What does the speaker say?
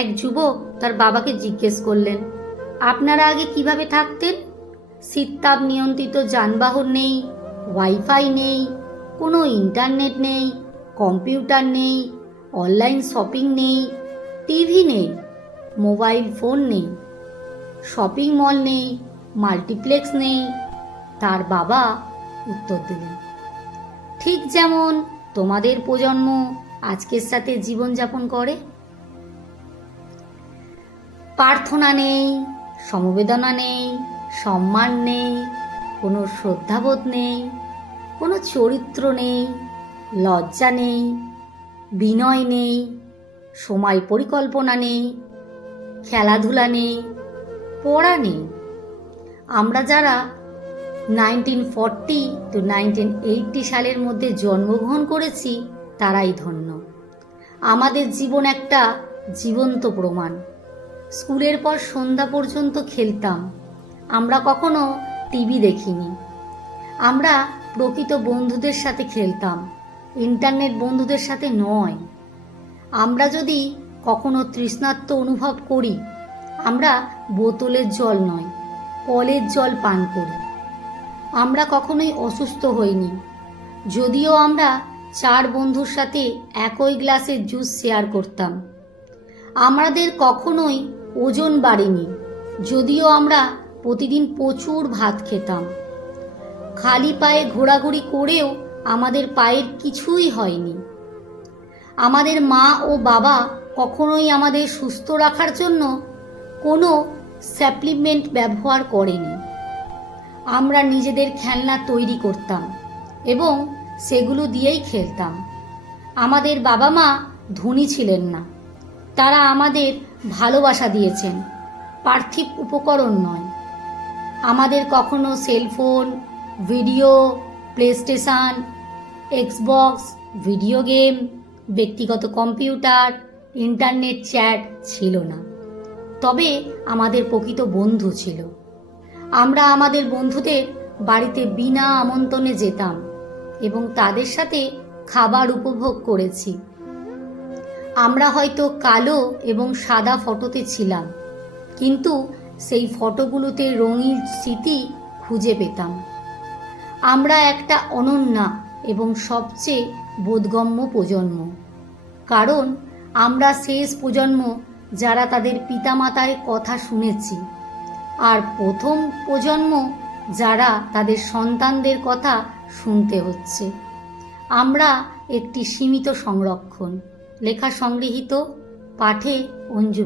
এক যুবক তার বাবাকে জিজ্ঞেস করলেন, আপনারা আগে কিভাবে থাকতেন? শীততাপ নিয়ন্ত্রিত যানবাহন নেই, ওয়াইফাই নেই, কোনো ইন্টারনেট নেই, কম্পিউটার নেই, অনলাইন শপিং নেই, টিভি নেই, মোবাইল ফোন নেই, শপিং মল নেই, মাল্টিপ্লেক্স নেই। তার বাবা উত্তর দিলেন, ঠিক যেমন তোমাদের প্রজন্ম আজকের সাথে জীবনযাপন করে। প্রার্থনা নেই, সমবেদনা নেই, সম্মান নেই, কোনো শ্রদ্ধাবোধ নেই, কোনো চরিত্র নেই, লজ্জা নেই, বিনয় নেই, সময় পরিকল্পনা নেই, খেলাধুলা নেই, পড়া নেই। আমরা যারা 1940 to 1980 সালের মধ্যে জন্মগ্রহণ করেছি তারাই ধন্য। আমাদের জীবন একটা জীবন্ত প্রমাণ। স্কুলের পর সন্ধ্যা পর্যন্ত খেলতাম। আমরা কখনো টিভি দেখিনি। আমরা প্রকৃত বন্ধুদের সাথে খেলতাম, ইন্টারনেট বন্ধুদের সাথে নয়। আমরা যদি কখনো তৃষ্ণার্ত অনুভব করি, আমরা বোতলের জল নয়, কলের জল পান করি। আমরা কখনোই অসুস্থ হইনি, যদিও আমরা 4 বন্ধুর সাথে একই গ্লাসের জুস শেয়ার করতাম। আমাদের কখনোই ওজন বাড়েনি, যদিও আমরা প্রতিদিন প্রচুর ভাত খেতাম। খালি পায়ে ঘোরাঘুরি করেও আমাদের পায়ের কিছুই হয়নি। আমাদের মা ও বাবা কখনোই আমাদের সুস্থ রাখার জন্য কোনো সাপ্লিমেন্ট ব্যবহার করেনি। আমরা নিজেদের খেলনা তৈরি করতাম এবং সেগুলো দিয়েই খেলতাম। আমাদের বাবা মা ধনী ছিলেন না, তারা আমাদের ভালোবাসা দিয়েছেন, পার্থিব উপকরণ নয়। আমাদের কখনো cellphone, video, PlayStation, Xbox, video game, ব্যক্তিগত কম্পিউটার, ইন্টারনেট চ্যাট ছিল না। তবে আমাদের প্রকৃত বন্ধু ছিল। আমরা আমাদের বন্ধুদের বাড়িতে বিনা আমন্ত্রণে যেতাম এবং তাদের সাথে খাবার উপভোগ করেছি। আমরা হয়তো কালো এবং সাদা ফটোতে ছিলাম, কিন্তু সেই ফটোগুলোতে রঙিন স্মৃতি খুঁজে পেতাম। আমরা একটা অনন্য এবং সবচেয়ে বোধগম্য প্রজন্ম, কারণ আমরা শেষ প্রজন্ম যারা তাদের পিতামাতার কথা শুনেছি, আর প্রথম প্রজন্ম যারা তাদের সন্তানদের কথা শুনতে হচ্ছে। আমরা একটি সীমিত সংরক্ষণ। লেখা সংগৃহীত, পাঠে অঞ্জু।